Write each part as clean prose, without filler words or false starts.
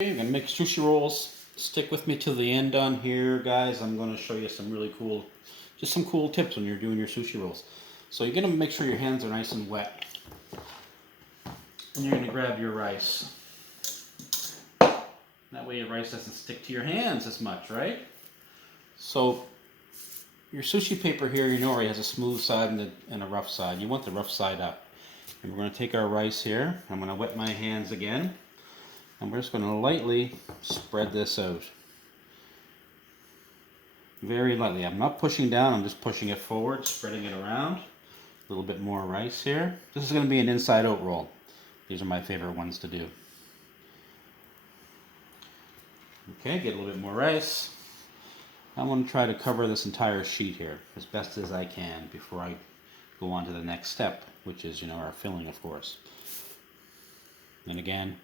I'm going to make sushi rolls. Stick with me till the end on here, guys. I'm going to show you some really cool, just some cool tips when you're doing your sushi rolls. So you're going to make sure your hands are nice and wet. And you're going to grab your rice. That way your rice doesn't stick to your hands as much, right? So your sushi paper here, you know, already has a smooth side and a rough side. You want the rough side up. And we're going to take our rice here. I'm going to wet my hands again. And we're just going to lightly spread this out. Very lightly. I'm not pushing down, I'm just pushing it forward, spreading it around. A little bit more rice here. This is going to be an inside out roll. These are my favorite ones to do. Okay, get a little bit more rice. I'm going to try to cover this entire sheet here as best as I can before I go on to the next step, which is, our filling, of course. And again,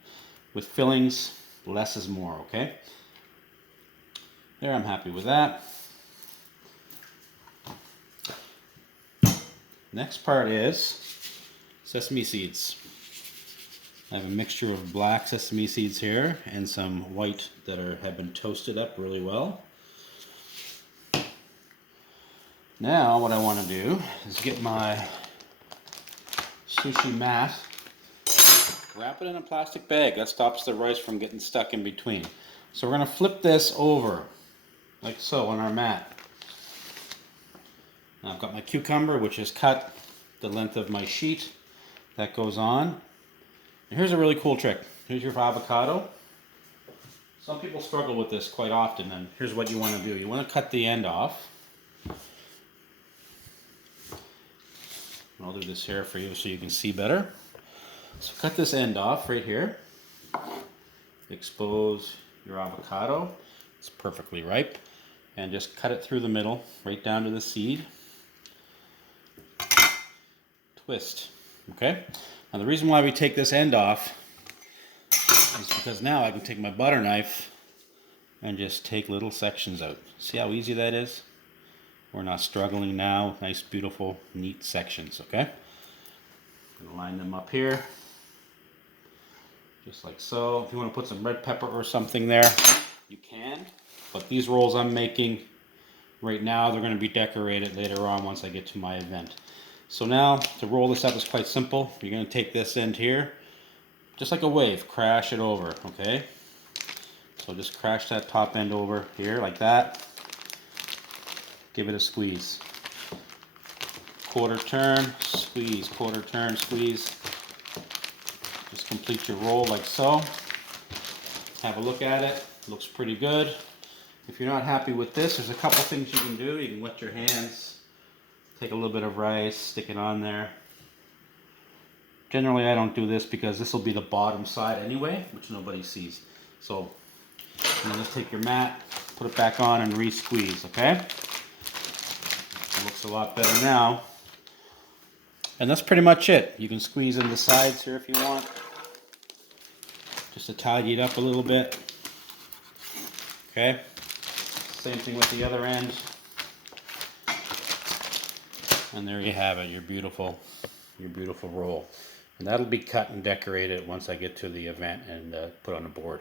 with fillings, less is more, okay? There, I'm happy with that. Next part is sesame seeds. I have a mixture of black sesame seeds here and some white that have been toasted up really well. Now what I want to do is get my sushi mat, wrap it in a plastic bag. That stops the rice from getting stuck in between. So we're going to flip this over like so on our mat. Now I've got my cucumber, which is cut the length of my sheet. That goes on. And here's a really cool trick. Here's your avocado. Some people struggle with this quite often, and here's what you want to do. You want to cut the end off. I'll do this here for you so you can see better. So cut this end off right here. Expose your avocado. It's perfectly ripe. And just cut it through the middle, right down to the seed. Twist. Okay? Now the reason why we take this end off is because now I can take my butter knife and just take little sections out. See how easy that is? We're not struggling now. Nice, beautiful, neat sections, okay? I'm gonna line them up here. Just like so. If you want to put some red pepper or something there, you can. But these rolls I'm making right now, they're going to be decorated later on once I get to my event. So now, to roll this up is quite simple. You're going to take this end here, just like a wave, crash it over, okay? So just crash that top end over here like that. Give it a squeeze. Quarter turn, squeeze, quarter turn, squeeze. Just complete your roll like so. Have a look at it. Looks pretty good. If you're not happy with this, there's a couple things you can do. You can wet your hands, take a little bit of rice, stick it on there. Generally, I don't do this because this will be the bottom side anyway, which nobody sees. So, just take your mat, put it back on, and re-squeeze, okay? It looks a lot better now. And that's pretty much it. You can squeeze in the sides here if you want, just to tidy it up a little bit. Okay? Same thing with the other end. And there you have it, your beautiful roll. And that'll be cut and decorated once I get to the event and put on the board.